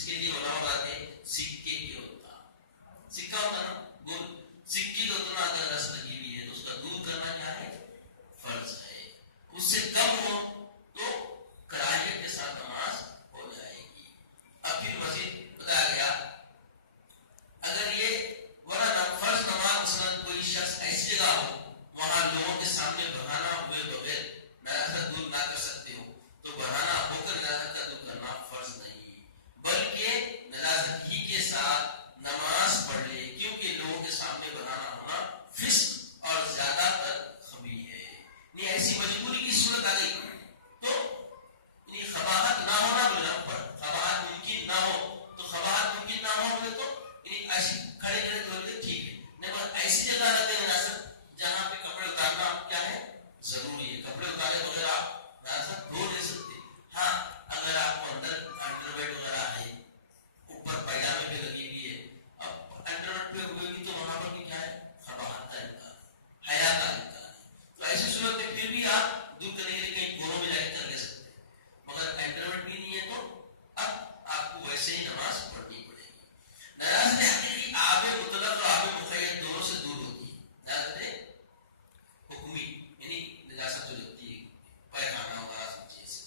جس کے لیے علماء بتاتے ہیں سکے کے ہوتا، سکہ ہوتا نا گول، سکے کا اتنا اگر رس لگی ہوئی ہے تو اس کا دور کرنا کیا ہے؟ فرض ہے. اس سے کم ہو تو کراہیت کے ساتھ نماز ہو جائے گی. اب پھر مزید بتایا گیا اگر یہ ورنہ فرض نماز مثلا کوئی شخص ایسی جگہ ہو وہاں لوگوں کے سامنے بہانا ہوئے بغیر نجاست دور نہ کر سکتے ہو تو بہانا ہو کر نجاست کا دور کرنا فرض نہیں، بلکہ نجاست ہی کے ساتھ نماز پڑھ لے، کیونکہ لوگوں کے سامنے بہانا ہونا فسق اور زیادہ تر خبیث ہے. نہیں ایسی مجبوری کی صورت آ گئی تو خباہت نہ ہونا بولنا پر خباہت ممکن نہ ہو تو خباہت ممکن نہ ہو بولے تو ایسی کھڑے کھڑے بولے ٹھیک ہے، نہیں بس ایسی جگہ رہتے ہیں نجاست جہاں پہ کپڑے اتارنا کیا ہے ضروری ہے، کپڑے اتارے بغیر آپ نجاست دھو نہیں سکتے. ہاں اگر آپ کو اندر انڈرویئر وغیرہ ہے اوپر پائجامے پہ لگی ہوئی ہے، اب انڈرویئر پہ ہوئے گی تو وہاں پر بھی کیا ہے خباہت کا امکان ہے، حیا کا امکان ہے. تو ایسی صورت میں پھر بھی آپ دور کرنے کے لیے کہیں کوروں میں جا کے کر لے سکتے ہیں، مگر انڈرویئر بھی نہیں ہے تو اب آپ کو ویسے ہی نماز پڑھنی پڑے گی. نجاست حقیقی آب مطلق اور آب مقید دونوں سے دور ہوتی ہے. نجاست حکمی یعنی نجاست جو لگتی ہے پیخانہ وغیرہ سب چیزیں،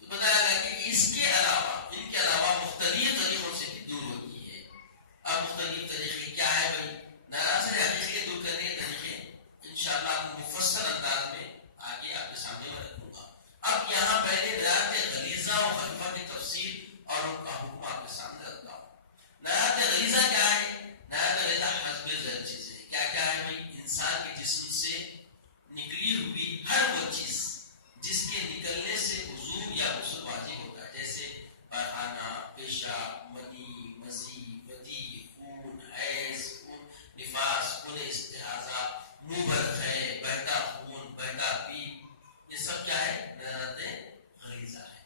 تو بتایا گیا کہ اس کے علاوہ ان کے علاوہ مختلف طریقوں سے بھی دور ہوتی ہے. اب مختلف طریقے کیا ہے بھائی؟ نجاست حقیقی کے دور کرنے کے طریقے انشاءاللہ آپ کو مفصل انداز میں آگے آپ کے سامنے میں رکھوں گا. اب یہاں پہلے نجاست غلیظہ و خفیفہ کی تفصیل اور ان کا حکم آپ کے سامنے رکھتا ہوں. نجاست غلیظہ کیا ہے؟ نجاست غلیظہ حسب ذیل چیزیں کیا کیا ہے بھائی؟ انسان کے جسم سے نکلی ہوئی ہر وہ چیز جس کے نکلنے سے وضو یا غسل واجب ہوتا ہے، جیسے پخانہ، پیشاب، منی، مزی، ودی، خون، حیض، نفاس، خون استحاضہ، منہ برخے، بہتا خون، بہتا پیپ، یہ سب کیا ہے؟ نجاست غلیظہ ہے.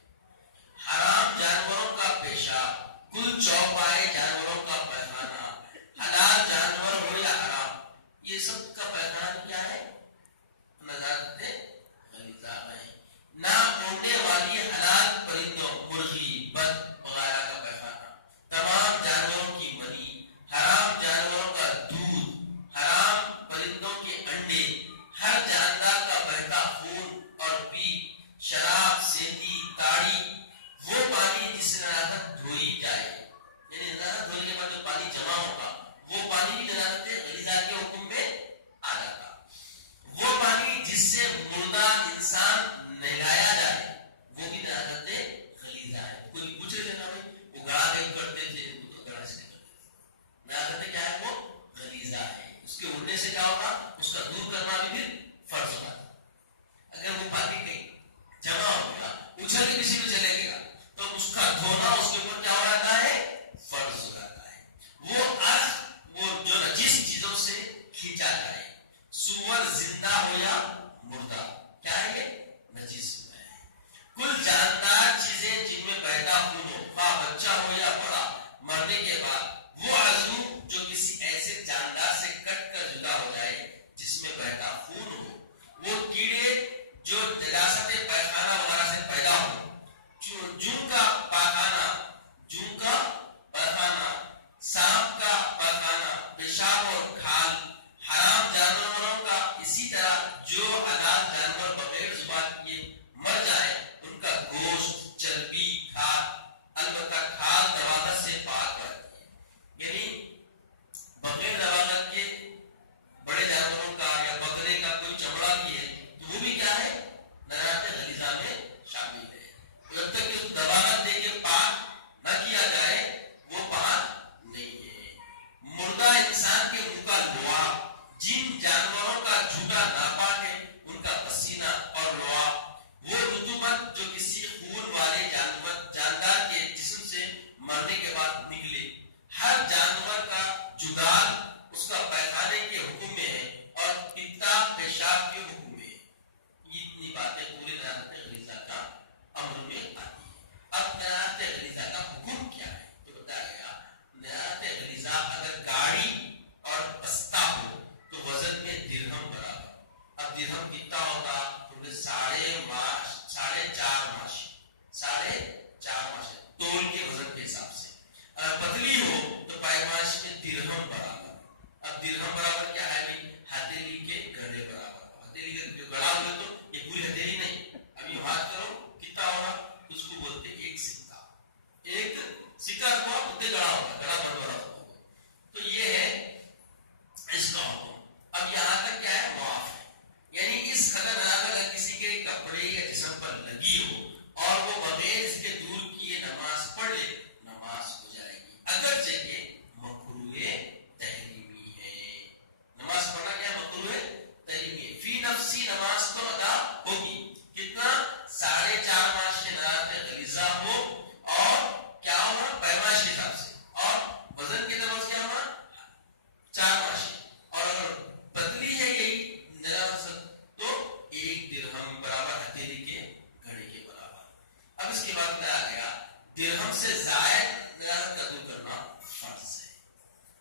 بعد میں آ گیا درہم سے زائد نجاست کا دور کرنا فرض ہے.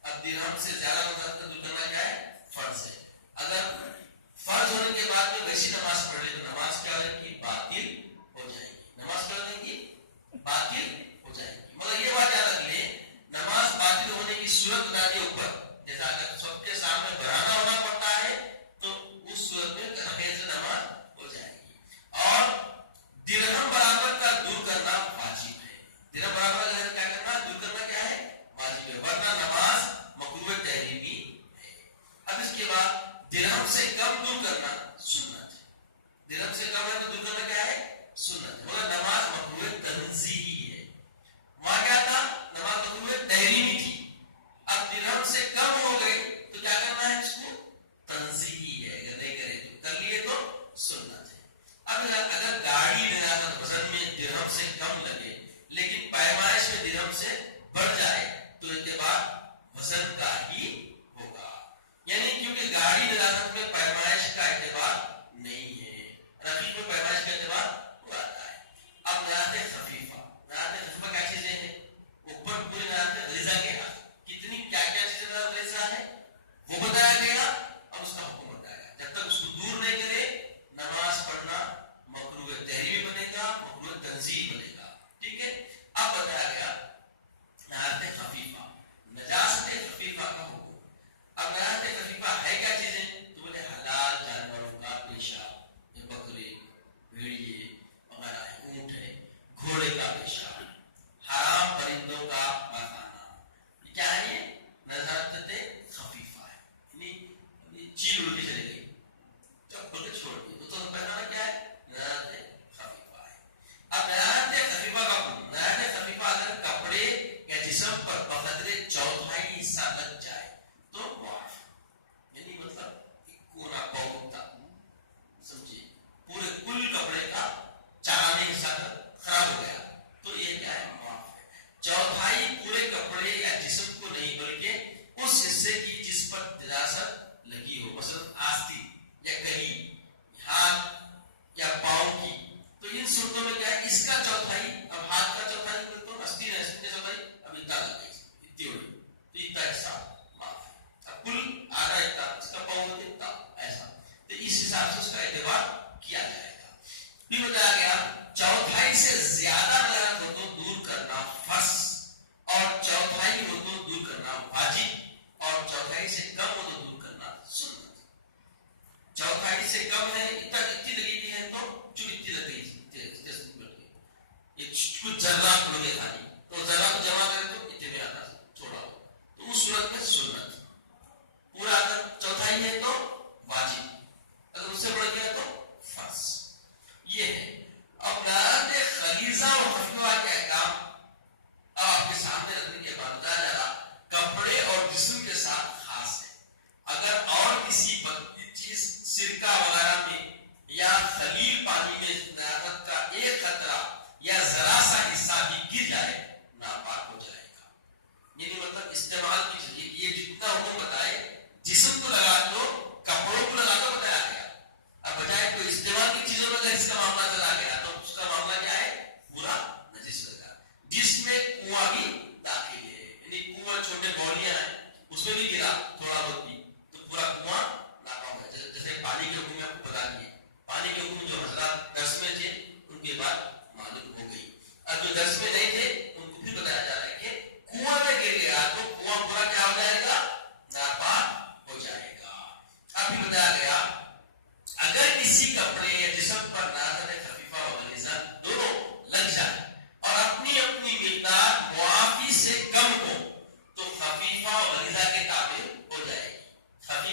اب درہم سے زیادہ نجاست کا دور کرنا کیا ہے؟ فرض ہے. اگر فرض ہونے کے بعد میں ویسی نماز پڑھ لے تو نماز کیا ہو جائے گی؟ باطل ہو جائے گی. نماز کیا ہو جائے گی؟ باطل ہو جائے گی. مگر یہ بات یاد رکھ لیں نماز باطل ہونے کی صورت بتا دی اوپر. جیسا اگر سب کے سامنے برانا ہونا پڑتا ہے تو اس صورت میں خیر سے نماز ہو جائے گی. اور درہم برابر کا دور کرنا واجب ہے. درہم برابر کا کیا کرنا؟ دور کرنا کیا ہے؟ واجب ہے. ورنہ نماز مکروہ تحریمی ہے. اب اس کے بعد درہم سے کم دور کرنا سنت ہے. درہم سے کم ہے تو دور کرنا کیا ہے؟ سنت ہے. مگر نماز مکروہ تنزیہی ہے. وہاں کیا تھا؟ نماز مکروہ تحریمی تھی. اب درہم سے کم ہو گئی تو کیا کرنا ہے؟ اس کو تنزیہی ہے. اگر نہیں کرے تو کر لیے تو سنت ہے. اب اگر گاڑی نجاست وزن میں درہم سے کم لگے لیکن پیمائش میں درہم سے بڑھ جائے تو اعتبار وزن کا ہی ہوگا. یعنی کیونکہ گاڑی نجاست میں پیمائش کا اعتبار نہیں ہے. رقیق میں پیمائش کا اعتبار ہوا ہے. اب نجاست خفیفہ. نجاست خفیفہ کیا چیزیں ہیں؟ اوپر پوری نجاست غذا کے کتنی کیا کیا چیزیں غذا ہے وہ بتایا گیا اور اس کا حکم بتایا گیا. جب تک اس کو دور نہیں کرے نماز پڑھنا مکروہ تحریمی بنے گا، مکروہ تنزیہی بنے گا. ٹھیک ہے. اب بتایا گیا نجاست خفیفہ. نجاست خفیفہ کا حکم. اب نجاست خفیفہ ہے کیا چیزیں؟ تو بولے حلال جانوروں کا پیشاب، بکرے، بھیڑیے وغیرہ ہے، اونٹ ہے، گھوڑے کا پیشاب، حرام پرندوں کا مکھانا. کیا ہے یہ؟ نجاست خفیفہ ہے. یعنی چیل اڑ کے چلے گئی چپل کے چھوڑ دی تو پہنانا کیا ہے؟ نجاست خفیفہ ہے. اب نجاست خفیفہ کا حکم. نجاست خفیفہ اگر کپڑے یا جسم پر بقدر چوتھائی حصہ لگ جائے تو معاف. یعنی مطلب کونا بہت تھا سمجھیے پورے کل کپڑے کا چارانے حصہ خراب ہو گیا تو یہ کیا ہے؟ معاف ہے. چوتھائی پورے کپڑے یا جسم کو نہیں بلکہ اس حصے کی جس پر نجاست لگی ہو، مثلا آستین یا کہی، ہاتھ یا پاؤں کی. تو ان صورتوں میں کیا ہے؟ اس کا چوتھائی. اب ہاتھ کا چوتھائی تو آستین ہے، آستین کا چوتھائی اب اتنا لگ گئی اتنی ہوئی تو اتنا حصہ معاف ہے. اب کل آدھا اتنا اس کا پاؤں ہوتے اتنا ایسا تو اس حساب سے اس کا اعتبار کیا جائے گا. پھر بتایا گیا چوتھائی سے زیادہ نجاست ہو تو دور کرنا فرض اور چوتھائی ہو تو دور کرنا واجب اور چوتھائی سے کم ہو تو دور کرنا سنت. چوتھائی سے کم ہے اتنی لگی ہوئی ہے تو جو اتنی لگ گئی کچھ ذرہ اڑ گئے خالی تو ذرہ کو جمع کرے تو اتنے میں آتا چھوڑا ہو تو اس صورت میں سنت. پورا اگر چوتھائی ہے تو واجب، اگر اس سے بڑھ گیا تو فرض. یہ ہے. اب نجاست غلیظہ اور خفیفہ کے احکام اب آپ کے سامنے رکھنے کے بعد بتایا جا رہا کپڑے اور جسم کے ساتھ خاص ہے. اگر اور کسی چیز سرکہ وغیرہ میں یا خلیل پانی میں نجاست کا ایک قطرہ یا ذرا سا حصہ بھی گر جائے ناپاک ہو جائے گا. یعنی مطلب استعمال کی چیز یہ جتنا حکم بتائے جسم کو لگا دو کپڑوں کو لگا دو بتایا گیا. اب بجائے کوئی استعمال کی چیزوں میں اگر اس کا معاملہ چلا گیا تو اس کا معاملہ کیا ہے؟ پورا نجس ہوگا. جس میں کنواں بھی داخل ہے یعنی کنواں چھوٹے بولیاں ہیں اس میں بھی گرا تھوڑا بہت بھی تو پورا کنواں ناکام ہے. جیسے پانی کے حکم میں آپ کو بتا دیے پانی کے حکم جو حضرات درس میں تھے ان کے بعد معلوم ہو گئی. اب جو درس میں نہیں تھے ان کو بھی بتایا جا رہا ہے کہ کنواں میں گر گیا تو کنواں پورا کیا ہو جائے گا؟ ناپاک ہو جائے گا. اب بھی بتایا گیا اگر کسی کا